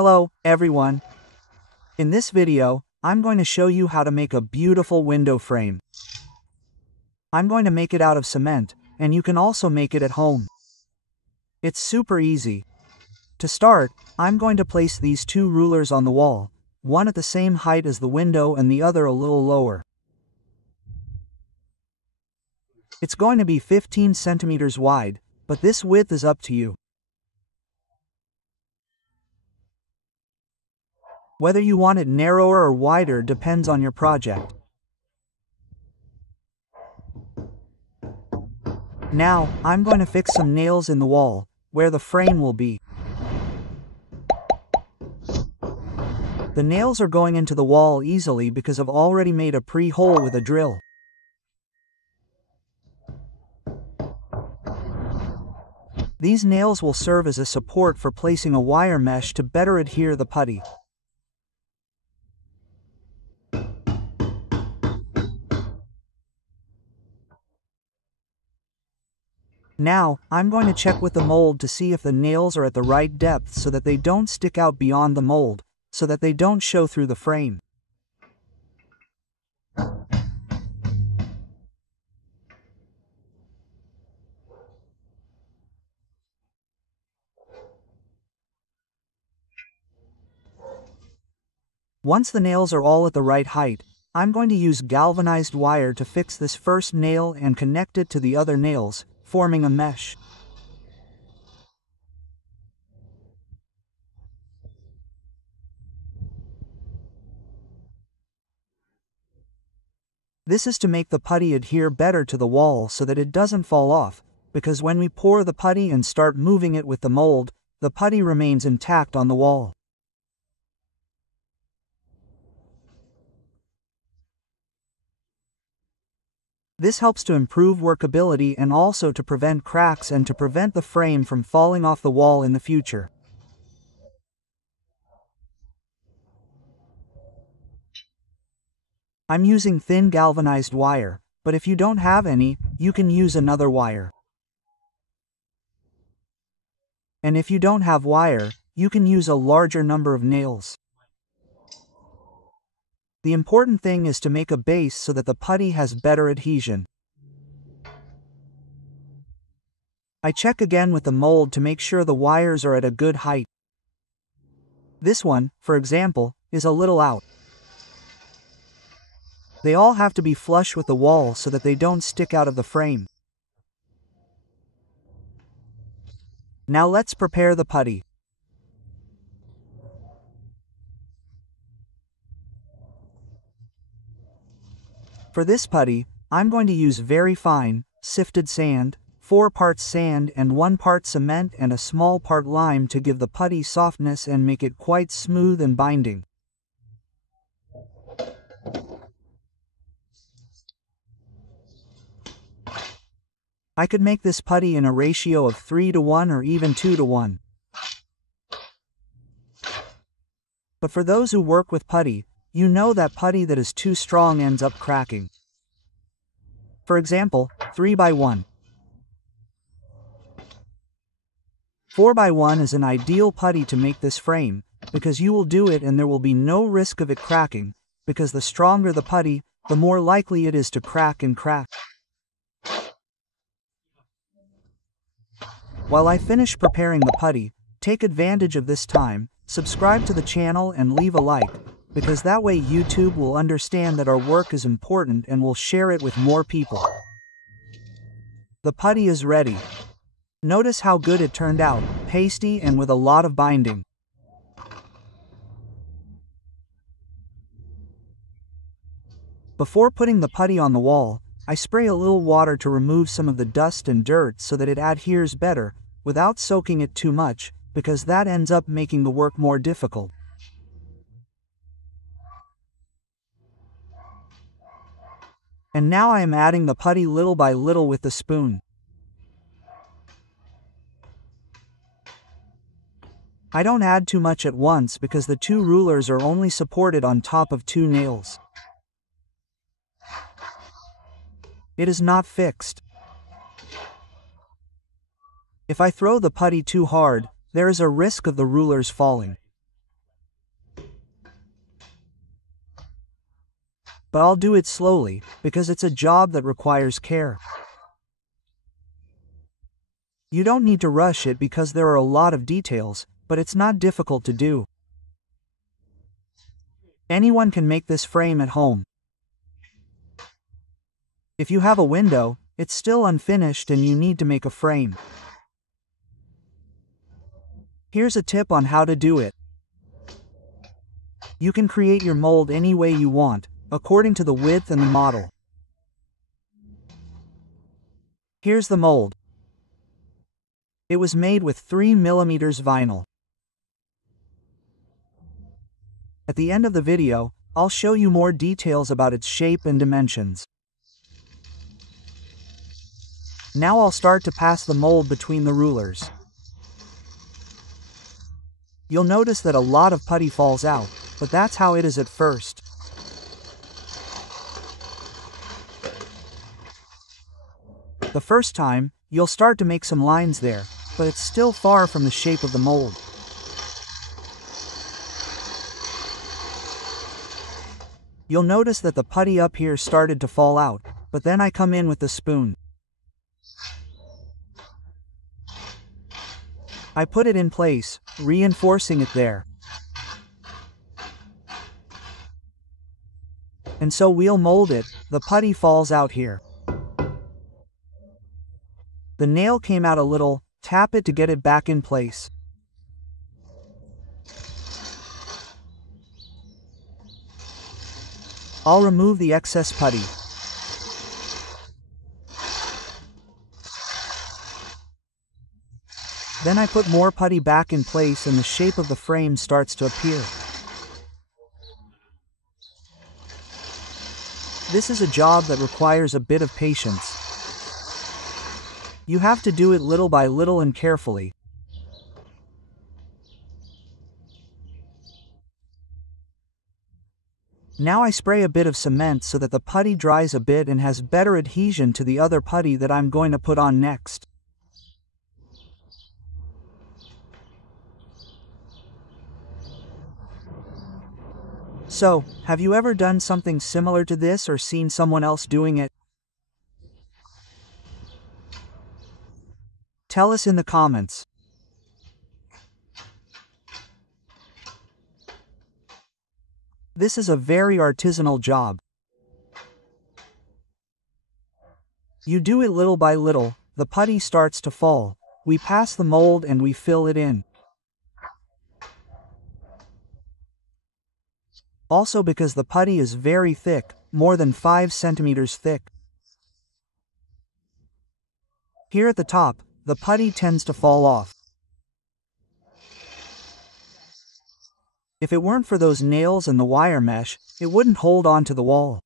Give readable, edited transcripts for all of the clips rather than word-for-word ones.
Hello, everyone. In this video, I'm going to show you how to make a beautiful window frame. I'm going to make it out of cement, and you can also make it at home. It's super easy. To start, I'm going to place these two rulers on the wall, one at the same height as the window and the other a little lower. It's going to be 15 centimeters wide, but this width is up to you. Whether you want it narrower or wider depends on your project. Now, I'm going to fix some nails in the wall, where the frame will be. The nails are going into the wall easily because I've already made a pre-hole with a drill. These nails will serve as a support for placing a wire mesh to better adhere the putty. Now, I'm going to check with the mold to see if the nails are at the right depth so that they don't stick out beyond the mold, so that they don't show through the frame. Once the nails are all at the right height, I'm going to use galvanized wire to fix this first nail and connect it to the other nails, forming a mesh. This is to make the putty adhere better to the wall so that it doesn't fall off, because when we pour the putty and start moving it with the mold, the putty remains intact on the wall. This helps to improve workability and also to prevent cracks and to prevent the frame from falling off the wall in the future. I'm using thin galvanized wire, but if you don't have any, you can use another wire. And if you don't have wire, you can use a larger number of nails. The important thing is to make a base so that the putty has better adhesion. I check again with the mold to make sure the wires are at a good height. This one, for example, is a little out. They all have to be flush with the wall so that they don't stick out of the frame. Now let's prepare the putty. For this putty, I'm going to use very fine, sifted sand, 4 parts sand and 1 part cement and a small part lime to give the putty softness and make it quite smooth and binding. I could make this putty in a ratio of 3:1 or even 2:1. But for those who work with putty, you know that putty that is too strong ends up cracking. For example, 3:1. 4:1 is an ideal putty to make this frame, because you will do it and there will be no risk of it cracking, because the stronger the putty, the more likely it is to crack and crack. While I finish preparing the putty, take advantage of this time, subscribe to the channel and leave a like, because that way YouTube will understand that our work is important and will share it with more people. The putty is ready. Notice how good it turned out, pasty and with a lot of binding. Before putting the putty on the wall, I spray a little water to remove some of the dust and dirt so that it adheres better, without soaking it too much, because that ends up making the work more difficult. And now I am adding the putty little by little with the spoon. I don't add too much at once because the two rulers are only supported on top of 2 nails. It is not fixed. If I throw the putty too hard, there is a risk of the rulers falling. but I'll do it slowly, because it's a job that requires care. You don't need to rush it because there are a lot of details, but it's not difficult to do. Anyone can make this frame at home. If you have a window, it's still unfinished and you need to make a frame. Here's a tip on how to do it. You can create your mold any way you want, according to the width and the model. Here's the mold. It was made with 3 mm vinyl. At the end of the video, I'll show you more details about its shape and dimensions. Now I'll start to pass the mold between the rulers. You'll notice that a lot of putty falls out, but that's how it is at first. The first time, you'll start to make some lines there, but it's still far from the shape of the mold. You'll notice that the putty up here started to fall out, but then I come in with the spoon. I put it in place, reinforcing it there. And so we'll mold it, the putty falls out here. The nail came out a little, tap it to get it back in place. I'll remove the excess putty. Then I put more putty back in place and the shape of the frame starts to appear. This is a job that requires a bit of patience. You have to do it little by little and carefully. Now I spray a bit of cement so that the putty dries a bit and has better adhesion to the other putty that I'm going to put on next. So, have you ever done something similar to this or seen someone else doing it? Tell us in the comments. This is a very artisanal job. You do it little by little, the putty starts to fall. We pass the mold and we fill it in. Also because the putty is very thick, more than 5 centimeters thick. Here at the top, the putty tends to fall off. If it weren't for those nails and the wire mesh, it wouldn't hold on to the wall.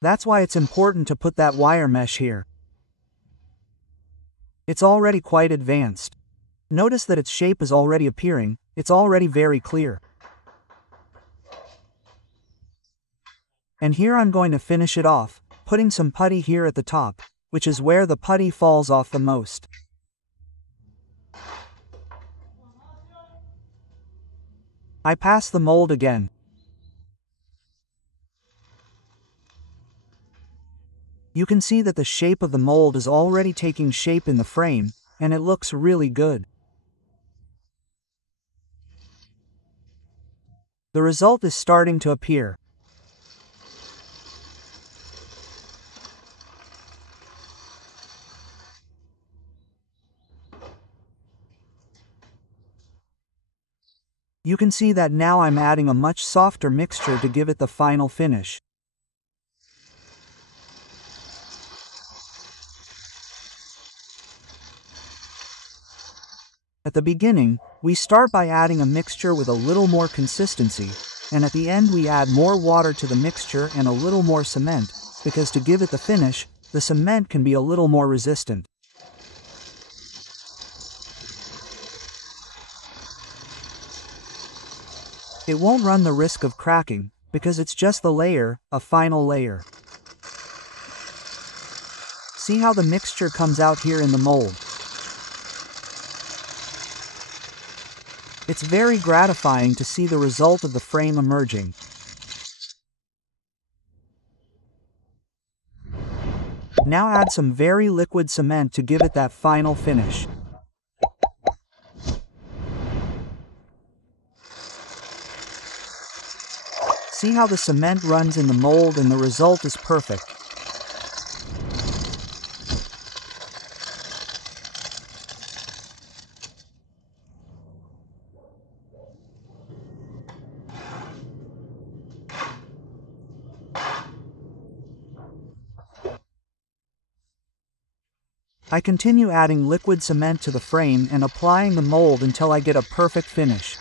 That's why it's important to put that wire mesh here. It's already quite advanced. Notice that its shape is already appearing, it's already very clear. And here I'm going to finish it off, putting some putty here at the top, which is where the putty falls off the most. I pass the mold again. You can see that the shape of the mold is already taking shape in the frame, and it looks really good. The result is starting to appear. You can see that now I'm adding a much softer mixture to give it the final finish. At the beginning, we start by adding a mixture with a little more consistency, and at the end we add more water to the mixture and a little more cement, because to give it the finish, the cement can be a little more resistant. It won't run the risk of cracking, because it's just the layer, a final layer. See how the mixture comes out here in the mold. It's very gratifying to see the result of the frame emerging. Now add some very liquid cement to give it that final finish. See how the cement runs in the mold and the result is perfect. I continue adding liquid cement to the frame and applying the mold until I get a perfect finish.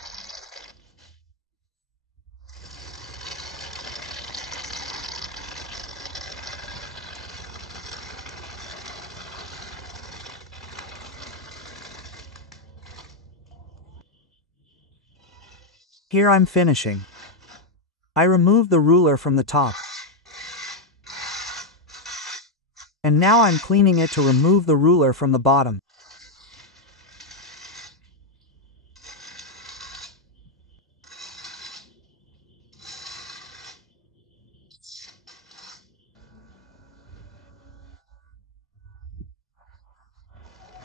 Here I'm finishing. I remove the ruler from the top. And now I'm cleaning it to remove the ruler from the bottom.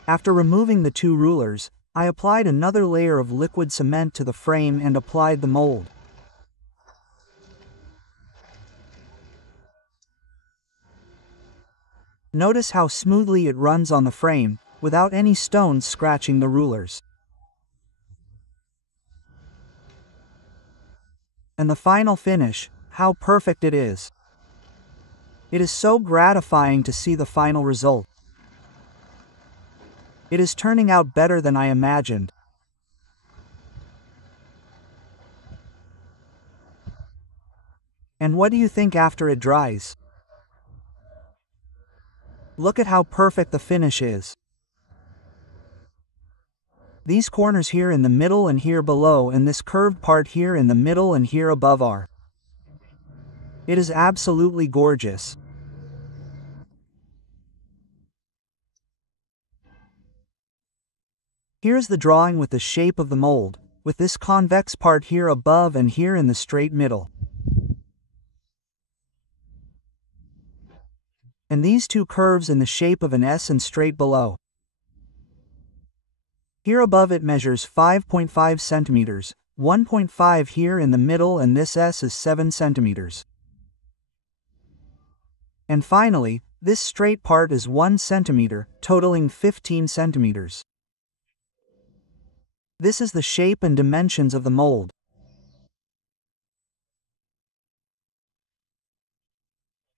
After removing the two rulers, I applied another layer of liquid cement to the frame and applied the mold. Notice how smoothly it runs on the frame, without any stones scratching the rulers. And the final finish, how perfect it is. It is so gratifying to see the final result. It is turning out better than I imagined. And what do you think after it dries? Look at how perfect the finish is. These corners here in the middle and here below and this curved part here in the middle and here above are. It is absolutely gorgeous. Here's the drawing with the shape of the mold, with this convex part here above and here in the straight middle. And these two curves in the shape of an S and straight below. Here above it measures 5.5 centimeters, 1.5 here in the middle, and this S is 7 centimeters. And finally, this straight part is 1 centimeter, totaling 15 centimeters. This is the shape and dimensions of the mold.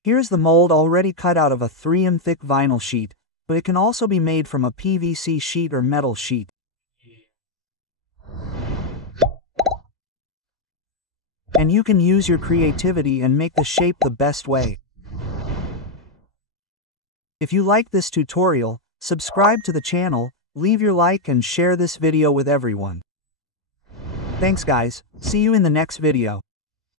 Here's the mold already cut out of a 3mm thick vinyl sheet, but it can also be made from a PVC sheet or metal sheet. And you can use your creativity and make the shape the best way. If you like this tutorial, subscribe to the channel, leave your like and share this video with everyone. Thanks guys, see you in the next video.